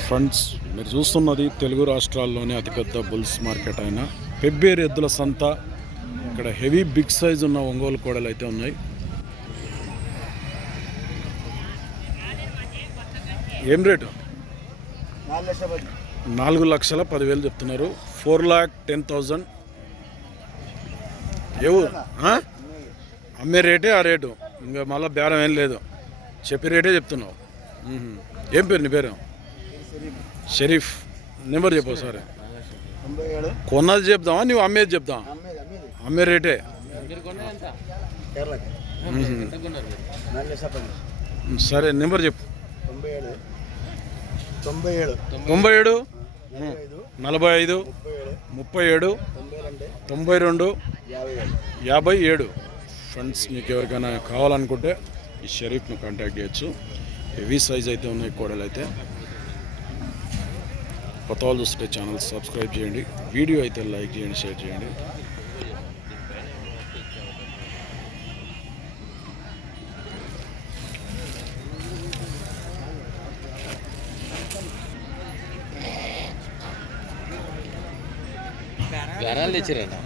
Friends మీరు చూస్తున్నది తెలుగు రాష్ట్రాల్లోనే అతిపెద్ద బుల్స్ మార్కెట్ అయిన పెబ్బేరు ఎద్దుల సంత. ఇక్కడ హెవీ బిగ్ సైజ్ ఉన్న ఒంగోలు కోడలు అయితే ఉన్నాయి. ఏం రేటు? నాలుగు లక్షల పదివేలు చెప్తున్నారు. Four lakh ten thousand. ఏ? అమ్మే రేటే ఆ రేటు. ఇంకా మళ్ళీ బేరం ఏం లేదు. చెప్పి రేటే చెప్తున్నావు. ఏం పేరు నీ పేరు? షరీఫ్ నెంబర్ చెప్పు సరే కొన్నది చెప్దామా? నువ్వు అమ్మేది చెప్దామా? అమ్మే రేటే. సరే నెంబర్ చెప్పు. తొంభై ఏడు తొంభై ఏడు నలభై ఐదు ముప్పై ఏడు తొంభై రెండు యాభై ఏడు. యాభై ఏడు ఫ్రెండ్స్ మీకు ఎవరికైనా కావాలనుకుంటే ఈ షరీఫ్ను కాంటాక్ట్ చేయొచ్చు. హెవీ సైజ్ అయితే ఉన్నాయి కోడలు అయితే కొత్త వాళ్ళు చూస్తే ఛానల్ సబ్స్క్రైబ్ చేయండి. వీడియో అయితే లైక్ చేయండి షేర్ చేయండి. బేరాలు తెచ్చిరండి